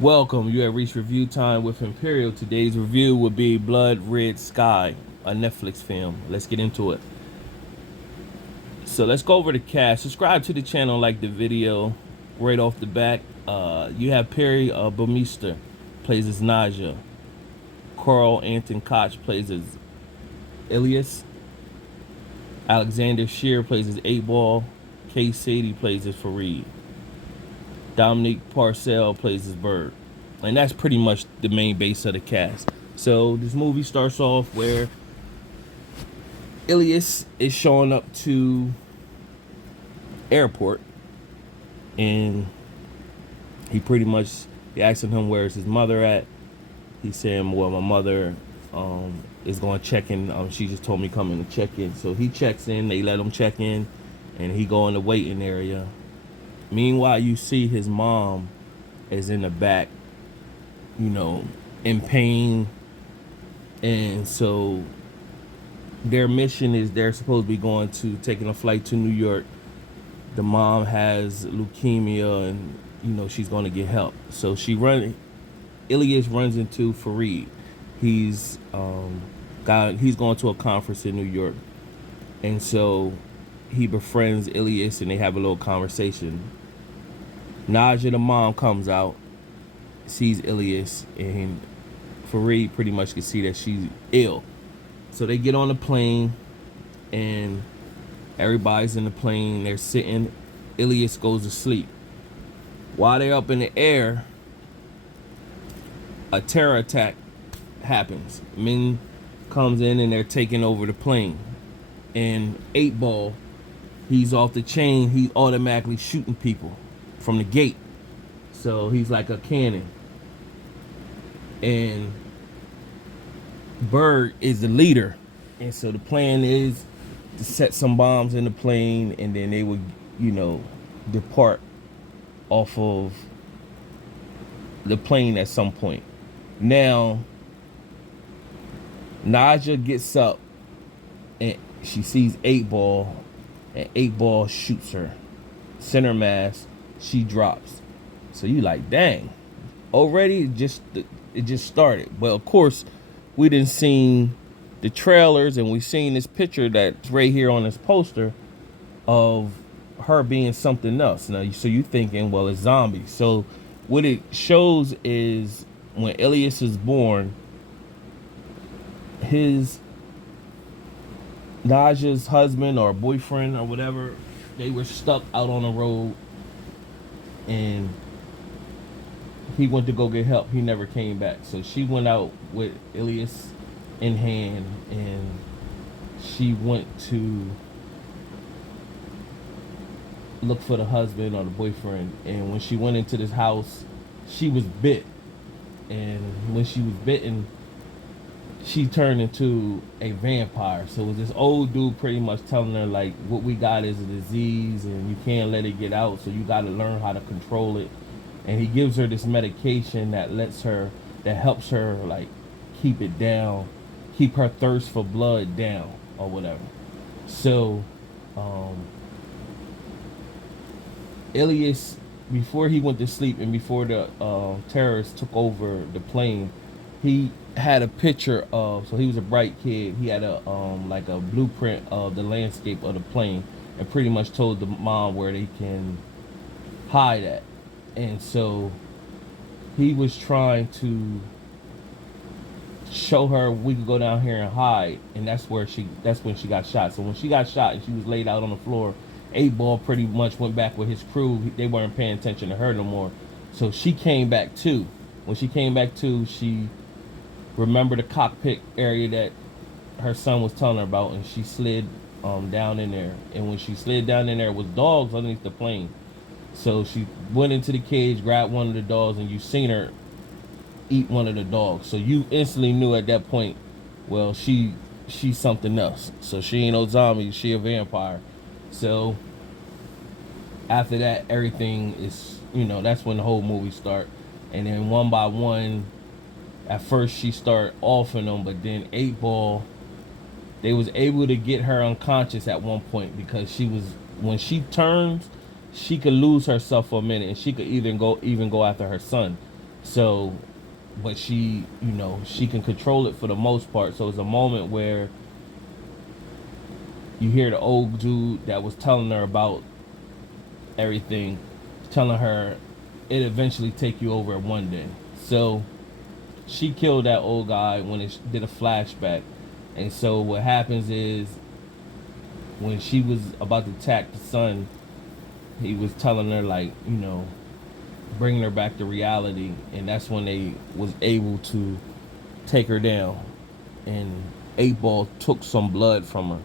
Welcome, you have reached review time with Imperial. Today's review will be Blood Red Sky, a Netflix film. Let's get into it. So let's go over the cast. Subscribe to the channel, like the video right off the back. You have Perry Bumeister plays as Naja. Carl Anton Koch plays as Ilias. Alexander Shear plays as 8 Ball. Kay Sadie plays as Fareed. Dominique Parcell plays as Bird. And that's pretty much the main base of the cast. So this movie starts off where Ilias is showing up to airport, and he asking him where's his mother at. He's saying, well, my mother is going to check in. She just told me coming to check in. So he checks in, they let him check in, and he go in the waiting area. Meanwhile, you see his mom is in the back, in pain. And so their mission is they're supposed to be taking a flight to New York. The mom has leukemia and, she's going to get help. So Ilias runs into Fareed. He's going to a conference in New York. And so he befriends Ilias and they have a little conversation. Naja, the mom, comes out, sees Ilias, and Fareed pretty much can see that she's ill. So they get on the plane, and everybody's in the plane. They're sitting. Ilias goes to sleep. While they're up in the air, a terror attack happens. Men comes in and they're taking over the plane. And 8 Ball, he's off the chain. He's automatically shooting people from the gate. So he's like a cannon. And Bird is the leader. And so the plan is to set some bombs in the plane, and then they would, depart off of the plane at some point. Now, Naja gets up and she sees 8 Ball, and 8 Ball shoots her. Center mass, she drops. So you like, dang, already it just started. But of course, we didn't see the trailers, and we seen this picture that's right here on this poster of her being something else. Now, so you thinking, well, it's zombies. So what it shows is when Ilias is born, his Naja's husband or boyfriend or whatever, they were stuck out on the road, and he went to go get help. He never came back. So she went out with Ilias in hand, and she went to look for the husband or the boyfriend. And when she went into this house, she was bit. And when she was bitten, she turned into a vampire. So it was this old dude pretty much telling her, like, what we got is a disease and you can't let it get out, so you got to learn how to control it. And he gives her this medication that helps her, like, keep it down, keep her thirst for blood down or whatever. So Ilias, before he went to sleep and before the terrorists took over the plane, he had a picture of, so he was a bright kid, he had a like a blueprint of the landscape of the plane, and pretty much told the mom where they can hide at. And so he was trying to show her we could go down here and hide, and that's when she got shot. So when she got shot and she was laid out on the floor, 8 Ball pretty much went back with his crew. They weren't paying attention to her no more. So she came back too. When she came back too, she remembered the cockpit area that her son was telling her about, and she slid down in there. And when she slid down in there, it was dogs underneath the plane. So she went into the cage, grabbed one of the dogs, and you seen her eat one of the dogs. So you instantly knew at that point, well, she's something else. So she ain't no zombie, she a vampire. So after that, everything is, that's when the whole movie start. And then one by one, at first she started offing them, but then 8 Ball, they was able to get her unconscious at one point, because when she turns, she could lose herself for a minute, and she could even go after her son. So, but she, you know, she can control it for the most part. So it's a moment where you hear the old dude that was telling her about everything, telling her it eventually take you over one day. So she killed that old guy when it did a flashback. And so what happens is when she was about to attack the son, he was telling her, like, you know, bringing her back to reality, and that's when they was able to take her down. And 8 Ball took some blood from her,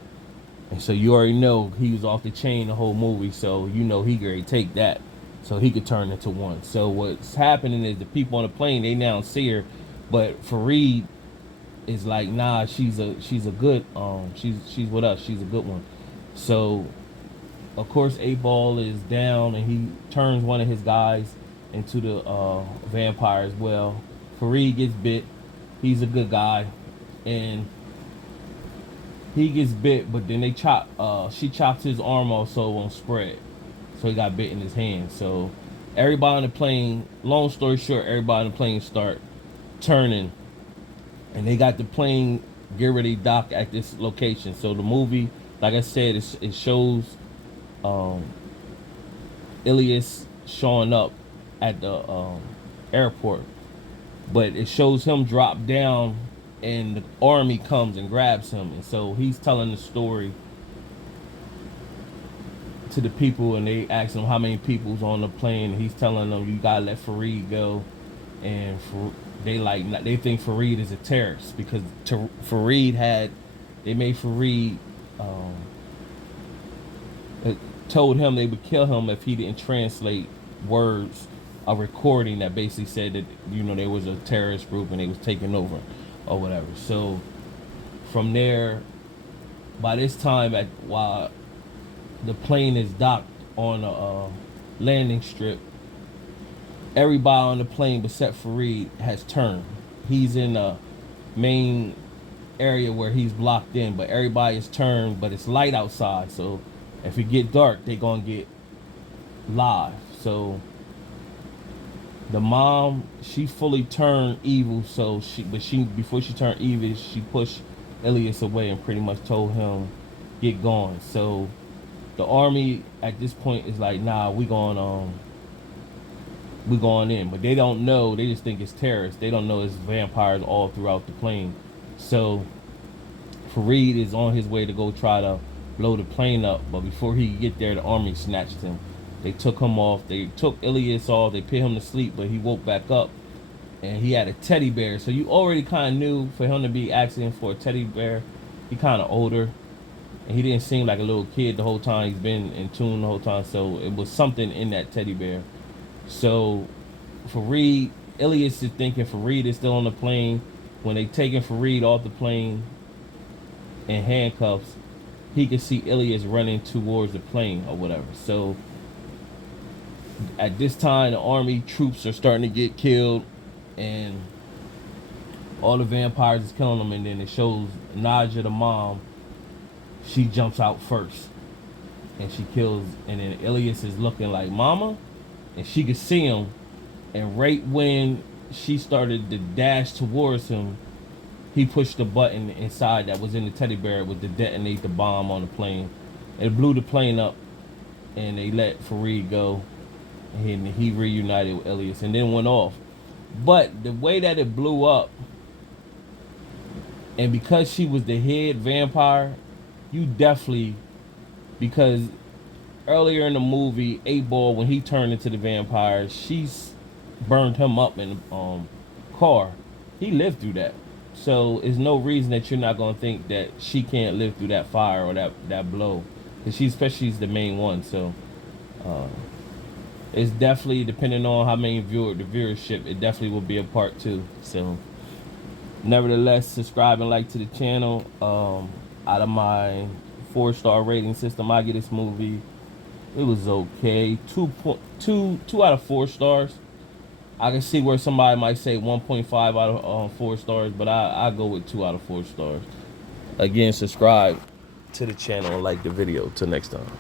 and so you already know he was off the chain the whole movie. So you know he could take that, so he could turn into one. So what's happening is the people on the plane, they now see her, but Fareed is like, nah, she's a good she's with us, she's a good one. So of course 8 Ball is down, and he turns one of his guys into the vampire as well. Fareed gets bit. He's a good guy, and he gets bit, but then she chops his arm off so it won't spread. So he got bit in his hand. So everybody on the plane, long story short, everybody on the plane start turning, and they got the plane get ready to dock at this location. So the movie, like I said, it shows um, Ilias showing up at the airport, but it shows him drop down, and the army comes and grabs him, and so he's telling the story to the people, and they ask him how many people's on the plane, and he's telling them, you gotta let Fareed go. And they think Fareed is a terrorist because Fareed had, they made Fareed told him they would kill him if he didn't translate words, a recording that basically said that, you know, there was a terrorist group and they was taking over or whatever. So from there, by this time, while the plane is docked on a landing strip, everybody on the plane except Fareed has turned. He's in the main area where he's blocked in, but everybody is turned, but it's light outside, so if it get dark, they gonna get live. So the mom, she fully turned evil, so she before she turned evil, she pushed Ilias away and pretty much told him, get going. So the army at this point is like, nah, we going in, but they don't know. They just think it's terrorists. They don't know it's vampires all throughout the plane. So Fareed is on his way to go try to blow the plane up, but before he could get there, the army snatched him. They took him off. They took Ilias off. They put him to sleep, but he woke back up, and he had a teddy bear. So you already kind of knew for him to be asking for a teddy bear. He kind of older, and he didn't seem like a little kid the whole time. He's been in tune the whole time, so it was something in that teddy bear. So Fareed, Ilias is thinking Fareed is still on the plane. When they taking Fareed off the plane in handcuffs, he can see Ilias running towards the plane or whatever. So at this time, the army troops are starting to get killed, and all the vampires is killing them. And then it shows Naja, the mom, she jumps out first, and she kills. And then Ilias is looking like mama, and she could see him. And right when she started to dash towards him, he pushed the button inside that was in the teddy bear to detonate the bomb on the plane. It blew the plane up, and they let Fareed go, and he reunited with Ilias and then went off. But the way that it blew up, and because she was the head vampire, you definitely, because earlier in the movie, 8 Ball, when he turned into the vampire, she's burned him up in the car. He lived through that. So there's no reason that you're not gonna think that she can't live through that fire or that blow, because she's the main one. So it's definitely, depending on how many the viewership, it definitely will be a part 2. So nevertheless, subscribe and like to the channel. Out of my 4-star rating system, I give this movie, it was okay, 2 out of 4 stars. I can see where somebody might say 1.5 out of 4 stars, but I go with 2 out of 4 stars. Again, subscribe to the channel and like the video. Till next time.